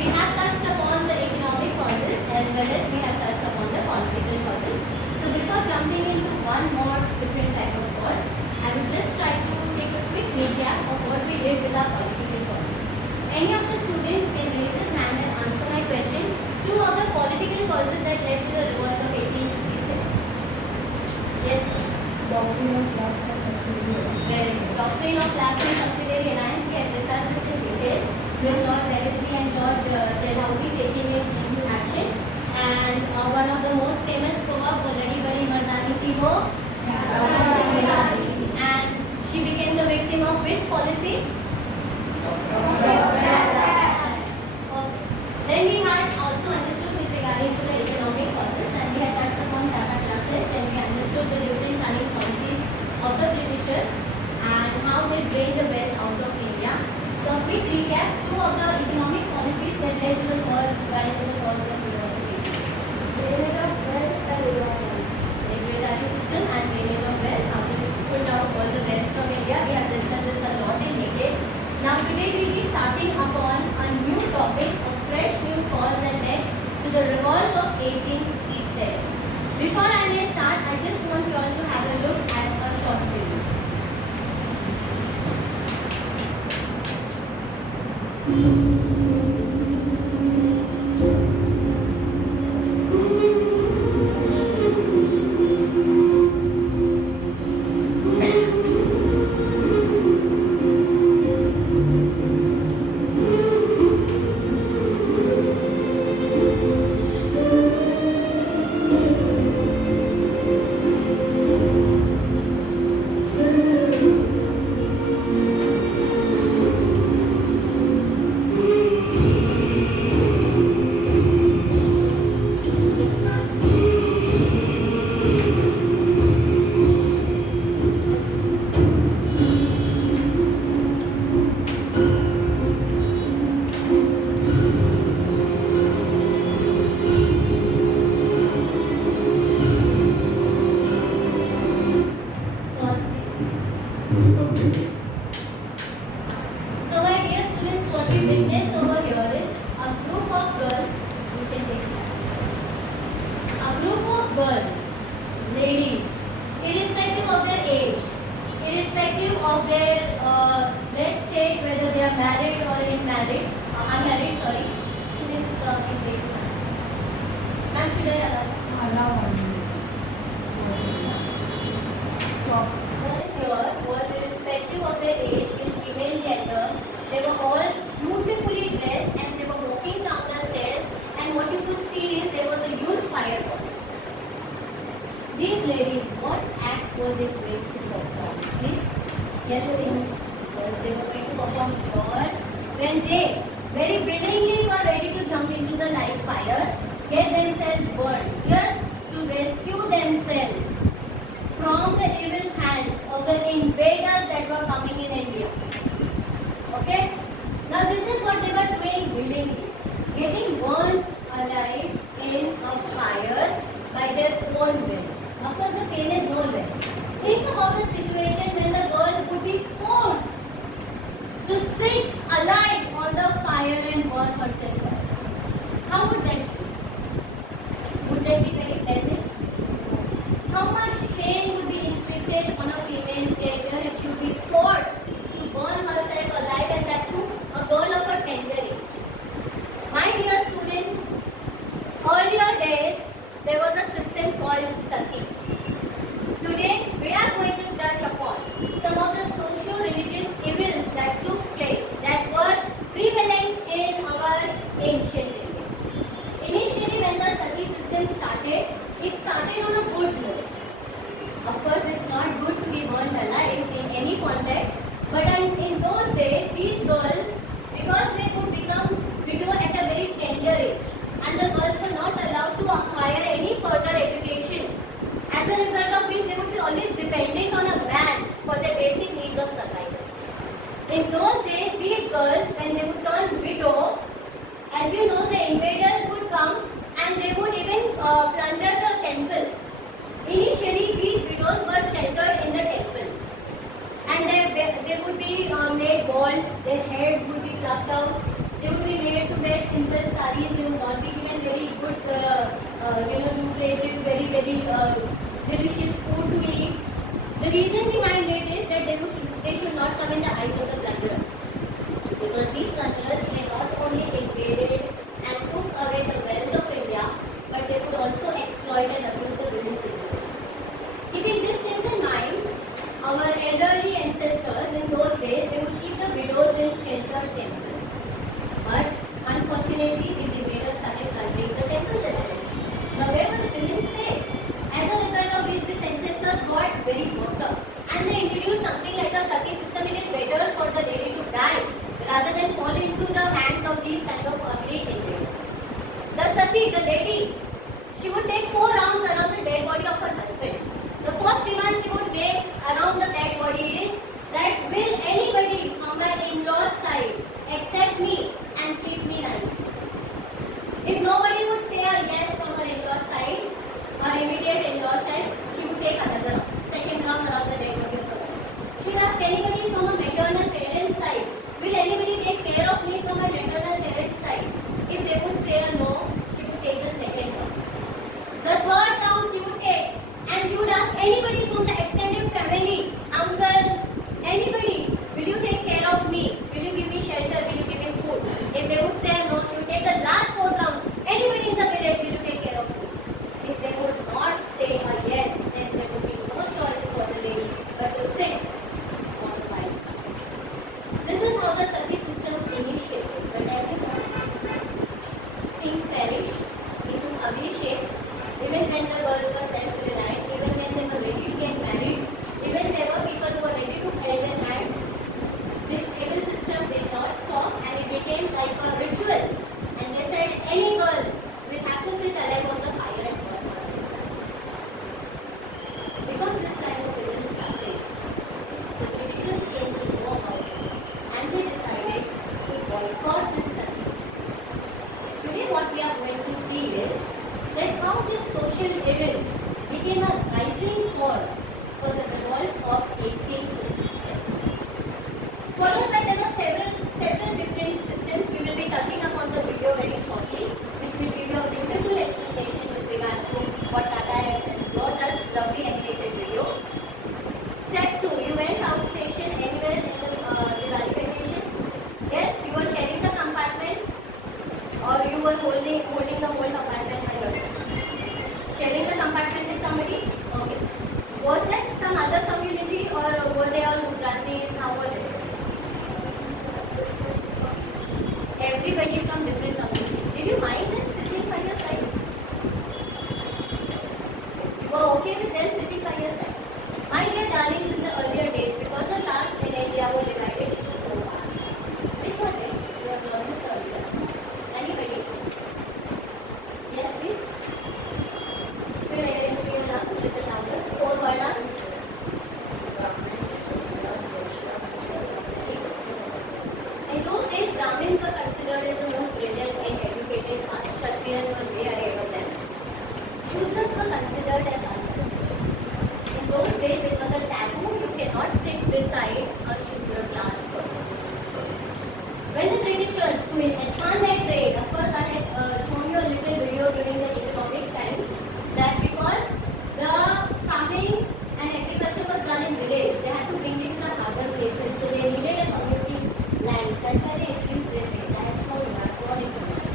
We have touched upon the economic causes as well as we have touched upon the political causes. So before jumping into one more different type of cause, I will just try to take a quick recap of what we did with our political causes. Any of the student can raise his hand and answer my question. Two of the political causes that led to the revolt of 1857. Yes, sir. Doctrine of lapse and subsidiary. Doctrine of lapse and subsidiary alliance. We have discussed this in detail with Lord Wellesley and Lord Dalhousie taking it into action. And one of the most famous proverb, "Ladi badi mardani ki ho." And she became the victim of which policy? Then we had also understood with regarding to the economic causes, and we had touched upon Tata classes, and we understood the different cunning policies of the Britishers and how they drained the wealth out of India. So a quick recap, two of the economic policies that led to the rise of the cause of university. Drainage of wealth and revival. Tributary system and drainage of wealth, how they pulled out all the wealth from India. We have discussed this a lot in detail. Now today we will be starting upon a new topic, a fresh new cause that led to the revolt of 1857. Before I may start, I just want you all to have a look at a short video. So my dear students, what we witness over here is a group of girls, you can take that. A group of girls, ladies, irrespective of their age, irrespective of their, let's take whether they are married or unmarried, unmarried, sorry. Students, please raise your hands. Ma'am, should I allow? Stop. Was irrespective of their age, his female gender, they were all beautifully dressed and they were walking down the stairs, and what you could see is there was a huge fire burning. These ladies, what act were they going to perform? Please? Yes, please. Because they were going to perform joy when they very willingly were ready to jump into the live fire, get themselves burned, just to rescue themselves from the evil hands of the invaders that were coming in India. Okay? Now this is what they were doing willingly. Getting burned alive in a fire by their own will. Of course the pain is no less. Think about the situation when the girl would be forced to sit alive on the fire and burn herself. How would that be? Would that be very pleasant? How much pain would be inflicted on a female gender if she would be forced to burn herself alive, and that too a girl of a tender age? My dear students, earlier days there was a system called sati. Today we are going to touch upon some of the socio-religious evils that took place, that were prevalent in our ancient India. Initially when the sati system started, it started on a good note. Of course, it's not good to be burned alive in any context, but in those days, these girls, because they could become widow at a very tender age, and the girls were not allowed to acquire any further education, as a result of which they would be always dependent on a man for their basic needs of survival. In those days, these girls, when they would turn widow, as you know, the invaders would come and they would even plunder the temples. Initially, these widows were sheltered in the temples, and they would be saris, not be given very good, nutritive, very delicious food to eat. The reason behind it is that they should not come in the eyes of the plunderers. Because these plunderers, they not only invaded and took away the wealth of India, but they could also exploit and abuse the women physically. Keeping these things in mind, our elderly ancestors in those days, they would keep the widows in sheltered temples. But unfortunately, these invaders started plundering the temples as well. Now, where were the women safe? As a result of which, these ancestors got very worked up. And they introduced something like a sati system. It is better for the lady to die rather than fall into the hands of these kind of ugly invaders. The sati, the lady, she would take 4 rounds around the dead body of her husband. The first demand she would make around the dead body is that will anybody from my in-laws side accept me and keep me nice? If nobody would say a yes from her in-laws side, her immediate in-law side, she would take another round, second round around the dead body of her husband. She would ask anybody from a maternal parent's side, will anybody take care of me from my maternal parent's side? If they would say a no, she would take the second round. The third round she would take, and she would ask anybody from the extended family, uncles, anybody, will you take care of me? Will you give me shelter? Will you give me food? If they would say no, she would take the last 4th round. Anybody in the village, will you take care of me? If they would not say a yes, then there would be no choice for the lady but to sit on the line. This is how the sati system initiated. But as you know, things perish into ugly shapes. Even when the girls were self-reliant, even when they were ready to get married, even there were people who were ready to hold their hands, this evil system did not stop and it became like a ritual. And they said any girl will have to sit alive on the fire and burn herself. Because this kind of evil started, the Britishers came to know about it and they decided to boycott this sati system. Today what we are going to see is that how these social events became a rising cause for the revolt of 1857. Followed by there were several different systems. We will be touching upon the video very shortly, which will give you a beautiful explanation with regard to what Tata has brought us, lovely animated video. Step 2, you went outstation anywhere in the Diwali vacation? Yes, you were sharing the compartment or you were holding the whole compartment by yourself? Sharing the compartment with somebody? Okay. Was that some other community or were they all Gujaratis? How was it? Everybody from different community. Did you mind them sitting by your side? You were okay with them sitting by your side? My dear darlings, in the earlier days, because the class in India were divided into 4 parts. Which one did you have learned this earlier? Anybody? Yes, please. Will I get into your lungs? Little louder. 4 varnas. In those days, Brahmins were considered as the most brilliant and educated caste. Kshatriyas were way ahead of them. Shudras were considered as untouchables. In those days, it was a taboo. You cannot sit beside a Shudra class person. When the Britishers, to expand their trade, of course, I had shown you a little video during the economic times, that because the farming and agriculture was done in village, they had to bring it to the other places. So they needed a community lands. That's why they introduced railways. I had shown you, I have brought information.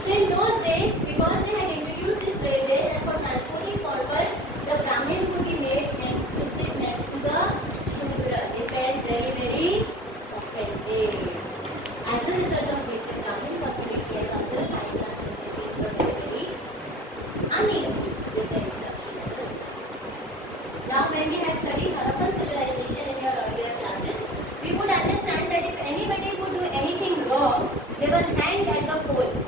So in those days, because they had introduced these railways and for transporting purpose, the Brahmins would be made to sit next to the Shudra. They felt very offended. As a result of which, the Brahmin community and other high class communities were very uneasy with the introduction of the railway. Now, when we had studied Harappan civilization in your earlier classes, we would understand that if anybody would do anything wrong, they were hanged at the poles.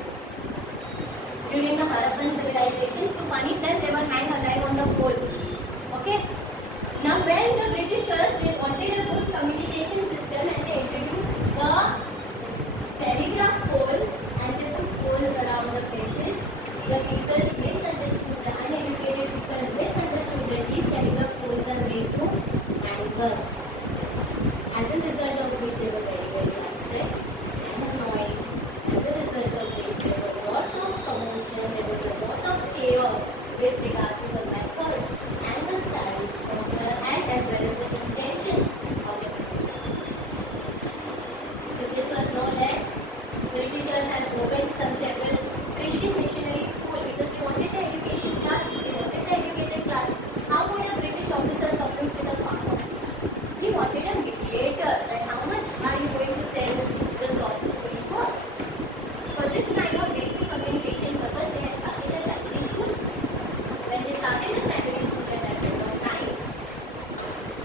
During the Harappan civilizations, to punish them, they were hanged alive on the poles. Okay? Now, when the Britishers, they wanted a good communication system and they introduced the telegraph poles and they put poles around the places, the people misunderstood, the uneducated people misunderstood that these telegraph poles are made to anchors. As a result of which they were very upset and annoyed. As a result of which they were opened some several Christian missionary school because they wanted the education class, they wanted the educated class. How would a British officer compete with a farmer? He wanted a mediator, that how much are you going to sell the crops to me for? For this kind of basic communication purpose, they had started a primary school. When they started the primary school at that point of time,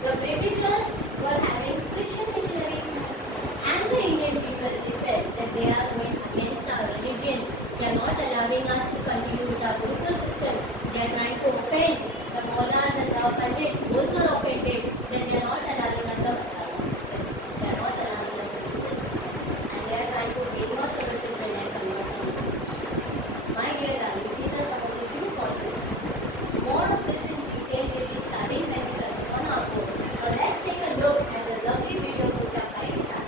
the Britishers were having Christian missionary schools, and the Indian people, they felt that they are going against our religion. They are not allowing us to continue with our Gurukul system. They are trying to offend the Maulas and the Pandits. Both are offended that they are not allowing us the Madrasa system. They are not allowing us the Gurukul system. And they are trying to brainwash our children and convert them into Christian. My dear darlings, these are some of the few causes. More of this in detail will be studied when we touch upon our board. Now let's take a look at the lovely video put up by Tata.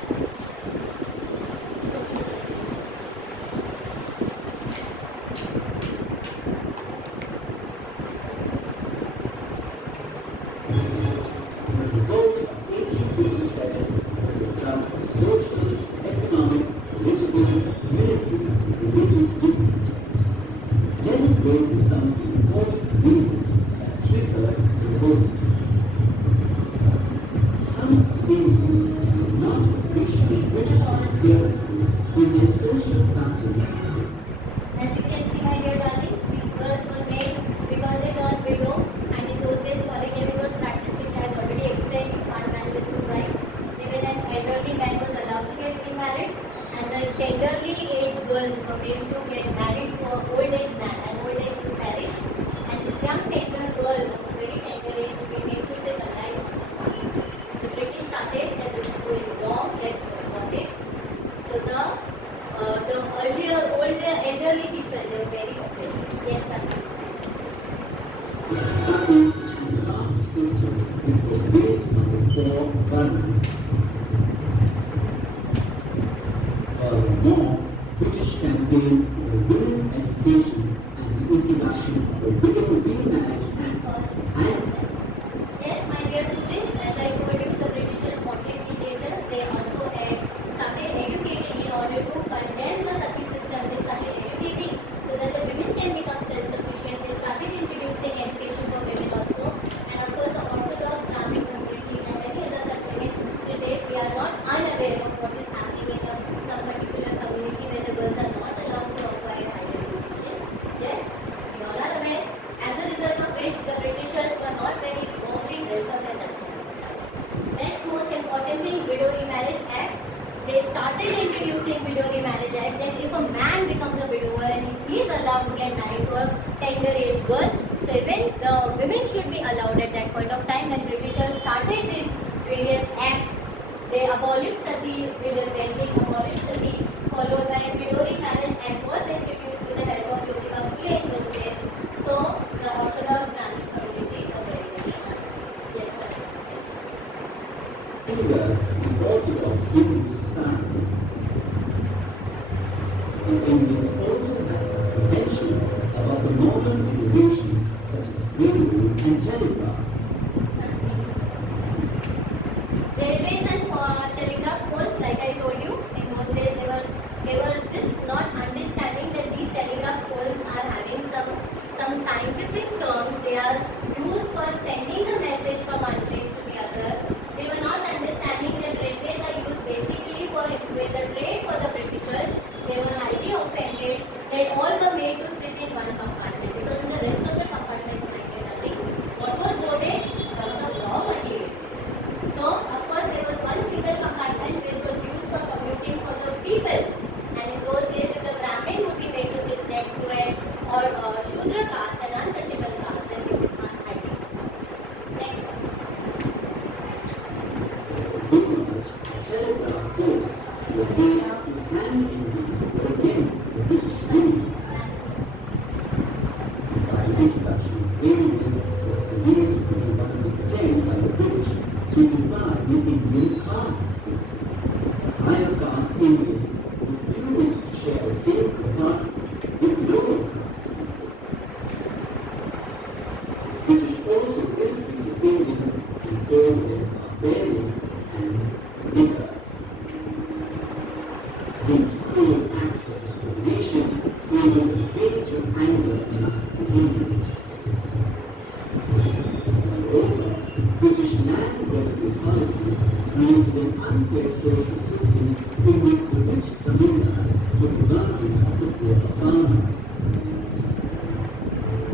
Social relationships. The revolt of 1857 was a result of social, economic, political, military, and religious discontent. Let us go through some of the important reasons that triggered the revolt. Some Hindus did not appreciate British interferences in their social customs. As you can see, my dear darlings, these girls were made because they turned widow, and in those days polygamy was practiced, which I have already explained you, one man with two wives. Even an elderly man was allowed to get remarried, and the tenderly aged girls were made to get married to an old age man, and old age would perish, and this young tender girl of a very tender age would be made to sit alive on the farm. The British started that this is going wrong, let's boycott it. So the older, elderly people, they were very offended. Yes, Tata. Second, the caste system, which was based on the four varnas. Furthermore, British campaigned for women's education and the introduction of the Widow Remarriage Act and Yes, my dear students, as I told you, the Britishers wanted teenagers. They also started educating in order to condemn the sati system. They started educating so that the women can become self-sufficient. They started introducing education for women also. And of course, the Orthodox Brahmin community and many other such women today, we are not unaware of what is happening in some particular community where the girls are not allowed to acquire higher education. Yes, we all are aware. As a result of which, the Britishers were not very warmly welcomed at that point. Next most important thing, Widow Remarriage Act. They started introducing Widow Remarriage Act that if a man becomes a widower and if he is allowed to get married to a tender age girl, so even the women should be allowed at that point of time. When Britishers started these various acts, they abolished sati, widow wedding, abolished sati, followed by a Widow Remarriage Act was introduced with the help of Jyotiba Phule in those days. So the Orthodox Brahmin community were very, very happy. Yes, sir. India, the Orthodox Hindu society. The Indians also had apprehensions about the modern innovations such as railways and telegraphs. Railways and telegraph poles, like I told you, in those days they were just not understanding that these telegraph poles are having some scientific terms. They are used for sending a message from one place to the other. They were not understanding that railways are used basically for the trade for the Britishers. They were highly offended that all were made to sit in one compartment because in the rest of the compartments, my dear darlings, what was loaded? Lots of raw materials. So, of course, there was one single compartment which was used for commuting for the people. And in those days, if the Brahmin would be made to sit next to it, or Shudra caste, an untouchable caste, then they would not hide it. Next one, please. Rumors, telegraph posts were made to hand Indians who were against the British rule. By the introduction of railways, was believed to be one of the attempts by the British to divide the Indian caste system. Higher caste Indians refused to share the same compartment with lower caste people. The British also ill-treated Indians and called them barbarians and niggers. These cruel access to the near a farmhouse.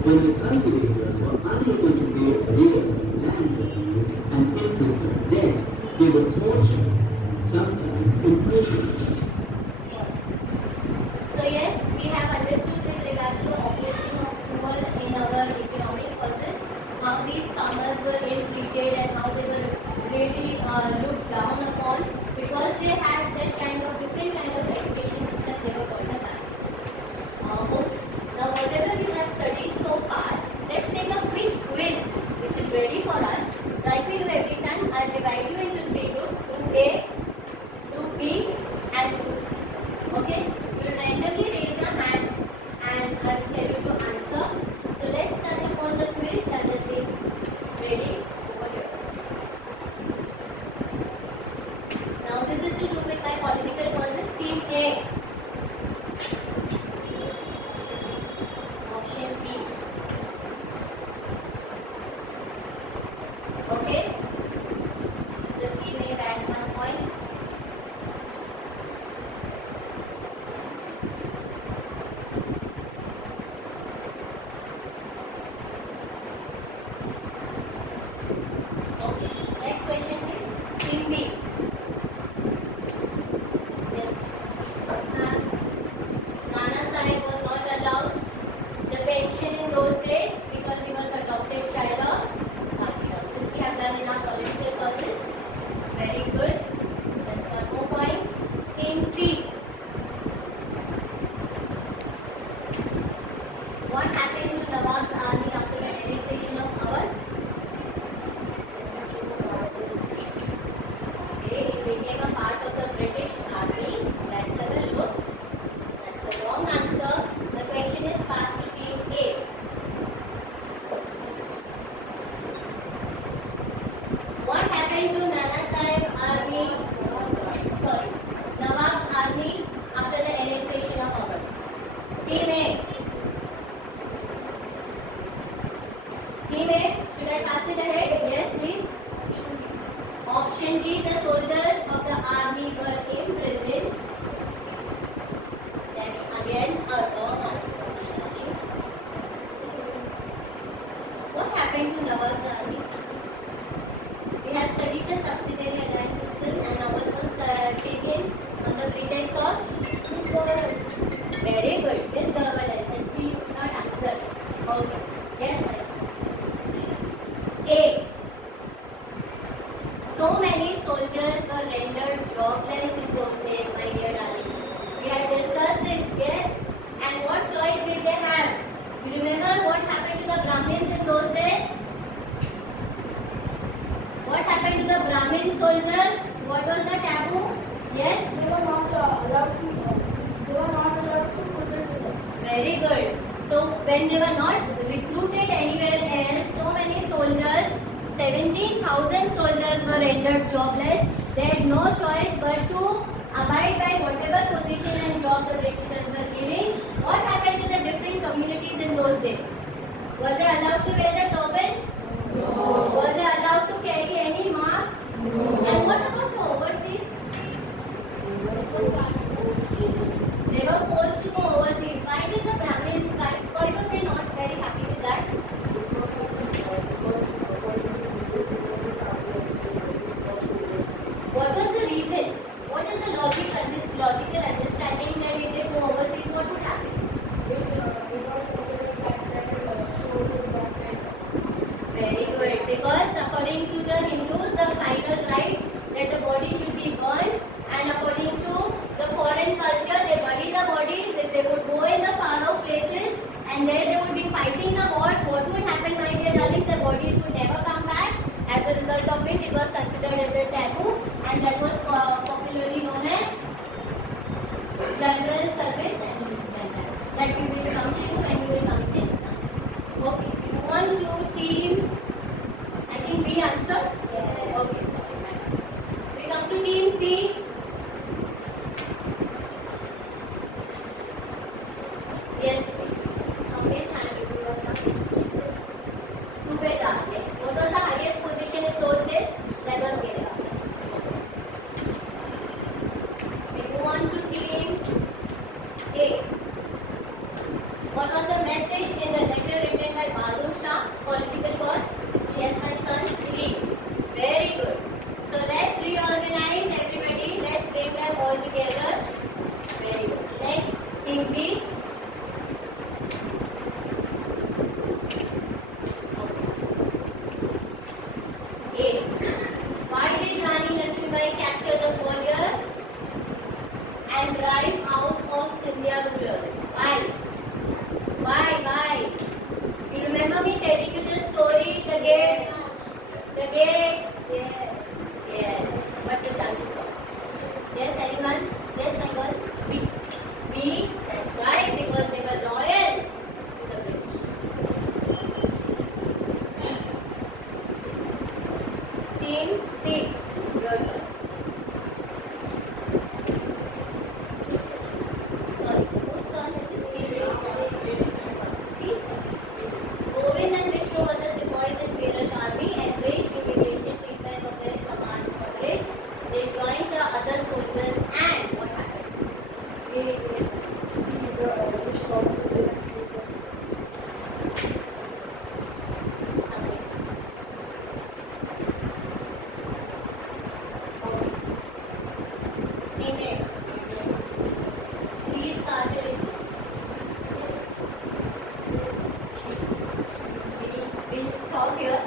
When the cultivators were unable to pay arrears of land revenue and interest of debt, they were tortured and sometimes imprisoned. Yes. So yes, we have understood with regard to the operation of fuel in our economic causes, how these farmers were ill-treated and how they were really looked down upon because they had that kind of different kind of education system. They were called the Catholics. Okay. Now whatever we have studied so far, let's take a quick quiz which is ready for us. Like we do every time, I'll divide you into three groups: Group A, Group B, and Group C. Okay? You'll randomly raise your hand and I'll tell you to answer. So let's touch upon the quiz that has been ready over here. Now this is to do with my political causes. Team A. Option B. Okay? So team A bags 1 point. Okay. Next question please. Team B. Yes, please. Nana Sahib was not allowed the pension in those days because he was adopted child of Kachalia. This we have done in our political causes. Very good. That's 1 more point. Team C. What happened to Nawab's army after the annexation of Awadh? Okay, it became a part of the British army. Let's have a look. That's a wrong answer. The question is passed to team A. What happened to Nana Sahib army? Sorry, Nawab's army after the annexation of Awadh? Team A. Team A, should I pass it ahead? Yes, please. Option D, the soldiers of the army were imprisoned. That's again a wrong answer, my darling. What happened to Nawab's army? We have studied the subsidiary alliance system and Nawab was taken on the pretext of very good. Disgovernance and see you could not answer. Okay. Yes, my son. A. So many soldiers were rendered jobless in those days, my dear darlings. We had discussed this, yes? And what choice did they have? You remember what happened to the Brahmins in those days? What happened to the Brahmin soldiers? What was the taboo? Yes? They were not allowed to protect them. Very good. So when they were not recruited anywhere else, so many soldiers, 17,000 soldiers were rendered jobless. They had no choice but to abide by whatever position and job the Britishers were giving. What happened to the different communities in those days? Were they allowed to wear a turban? No. Were they allowed to carry any marks? No. And what about the overseas? They were forced to go overseas. Why did the Brahmins, why were they not very happy with that? What was the reason? What is the logical understanding that if they go overseas, what would happen? Very good. Because according to the Hindus, the final rites that the body should be burned, and according to the foreign culture, they bury the bodies. If they would go in the far off places and there they would be fighting the wars, what would happen, my dear darlings? The bodies would never come back, as a result of which it was considered as a taboo, and that was popularly known as general service enlistment. That you will come to you when you will come to exam. Okay, one, two, team. I think B answer. Yes. Okay, sorry, madam. We come to team C. Yes, please. Okay, I'll give you your choice. Subedar, yes. What was the highest position in those days? That was Gera. We move on to team A. What was the message in the letter written by Bahadur Shah? Political cause? Yes, my son. B. Very good. So let's reorganize everybody. Let's bring them all together. Very good. Next, team B. A. Why did Rani Lakshmibai capture the Gwalior and drive out of Scindia rulers? Why? Why? You remember me telling you the story, the gates? The gates? Yes. What the chances are? Yes, anyone? Yes, my girl? B. B, that's right, because they were loyal to the Britishers. Team C, your turn. Sorry, whose turn is it? C's turn. Govind and Vishnu were the sepoys in Virat army and raged humiliation treatment of their command comrades. They joined the other soldiers and what happened? See the British composition and focus. Something. Okay. Team A. Please start your ages. We'll stop here.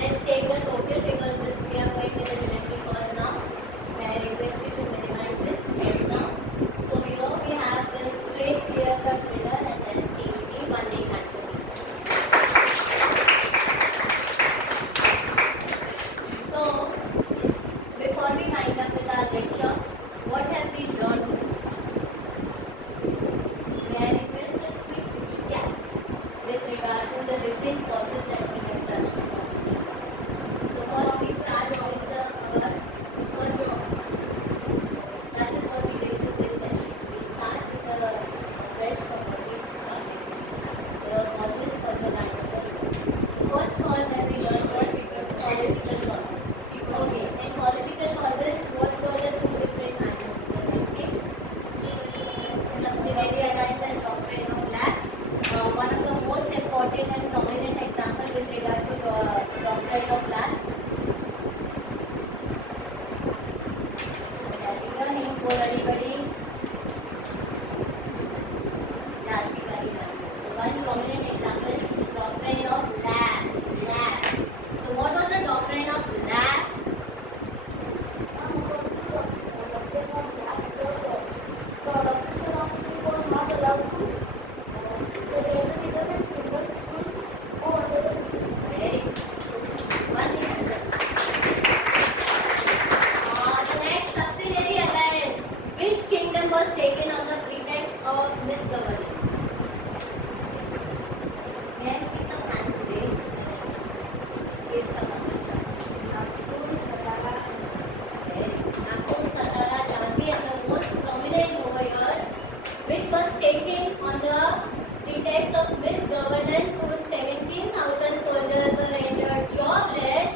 Let's take the total because this we are going with the military cause now. May I request you to minimize this right now. So here we have the straight clear cut winner and then team C, one big hand for team C. So before we wind up with our lecture, what have we learned so far? May I request a quick recap with regard to the different causes that we have touched upon. So first we start with our first job. That is what we did with this session. We start with the fresh from what we started. The causes for the cancer. The first cause that we learned was political causes. Okay, in political causes, what were the two different kinds of interesting? Subsidiary alliance and doctrine of lapse. One of the most important and prominent example with regard to doctrine of lapse. Your name for anybody? One prominent example, doctrine of lapse. So what was the doctrine of lapse? Very good. One thing the next subsidiary alliance. Which kingdom was taken on the pretext of misgovernance? May I see some hands raised? Give some other chart. Nagpur, Satara, Jhansi, and the most prominent over here, which was taken on the pretext of misgovernance, whose 17,000 soldiers were rendered jobless.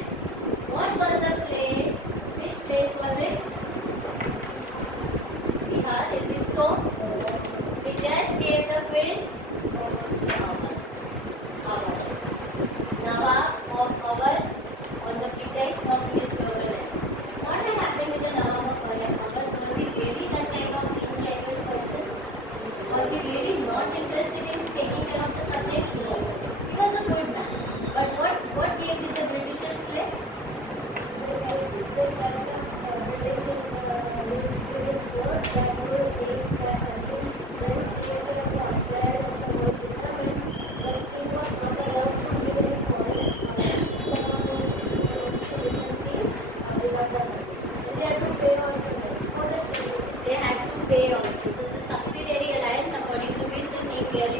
What was the place? Which place was it? Bihar, is it so? We just gave the quiz. Nawab of Awadh on the pretext of misgovernance. What had happened with the Nawab of Awadh? Was he really that kind of ingenuine person? Was he really not interested in taking care of the subjects? No. He was a good man. But what game did the Britishers play? They had to pay also. So the subsidiary alliance, according to which the name clearly